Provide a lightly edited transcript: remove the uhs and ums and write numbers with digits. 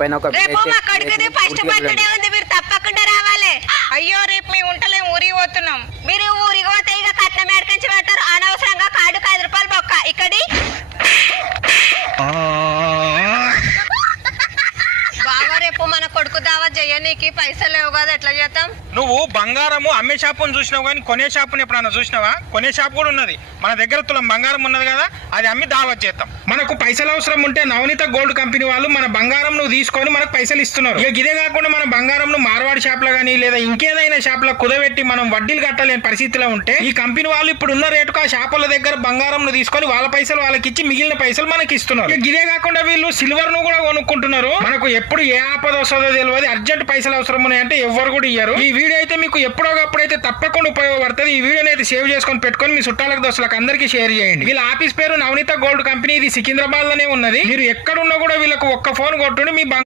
పైన ఒక రేపు మా కొడుకుది ఫస్ట్ బర్త్డే ఉంది, మీరు తప్పకుండా రావాలి. అయ్యో రేపు మీ ఉంటలేం, ఊరికి పోతున్నాం. మీరు ఊరికి పోతే ఇక కట్నం ఏడకంచి పెడతారు. అనవసరంగా కార్డుకు 5 రూపాయలు బొక్క. ఇక్కడి బాగా రేపు మన కొడుకు దావా చెయ్యనీకి పైసలు లేవు కదా, ఎట్లా చేద్దాం? నువ్వు బంగారము అమ్మే షాపును చూసినావు కానీ కొనే షాపుని ఎప్పుడన్నా చూసినావా? కొనే షాపు కూడా ఉన్నది మన దగ్గర. తులం బంగారం ఉన్నది కదా, అది అమ్మి దావత్ చేద్దాం. మనకు పైసలు అవసరం ఉంటే నవనీత గోల్డ్ కంపెనీ వాళ్ళు మన బంగారం నువ్వు తీసుకొని మనకు పైసలు ఇస్తున్నారు. ఇక ఇదే కాకుండా మన బంగారం ను మార్వాడి షాప్ లో గానీ లేదా ఇంకేదైనా షాప్ లో కుదబెట్టి మనం వడ్డీలు కట్టలేని పరిస్థితిలో ఉంటే ఈ కంపెనీ వాళ్ళు ఇప్పుడు ఉన్న రేటుకు ఆ షాపుల దగ్గర బంగారం ను తీసుకొని వాళ్ళ పైసలు వాళ్ళకి ఇచ్చి మిగిలిన పైసలు మనకి ఇస్తున్నారు. ఇక ఇదే కాకుండా వీళ్ళు సిల్వర్ ను కూడా కొనుక్కుంటున్నారు. మనకు ఎప్పుడు ఏ ఆపద వస్తుందో తెలియదు, అర్జెంట్ పైసలు అవసరం ఉన్నాయంటే ఎవరు కూడా ఇయ్యారు. ఈ వీడియో అయితే మీకు ఎప్పుడోకప్పుడైతే తప్పకుండా ఉపయోగపడుతుంది. ఈ వీడియోని అయితే సేవ్ చేసుకొని పెట్టుకొని మీ చుట్టాలకు దోస్తులకు అందరికీ షేర్ చేయండి. వీళ్ళ ఆఫీస్ పేరు నవనీత గోల్డ్ కంపెనీ, ఇది సికింద్రాబాద్ లోనే ఉన్నది. మీరు ఎక్కడున్నా కూడా వీళ్ళకు ఒక్క ఫోన్ కొట్టుండి మీ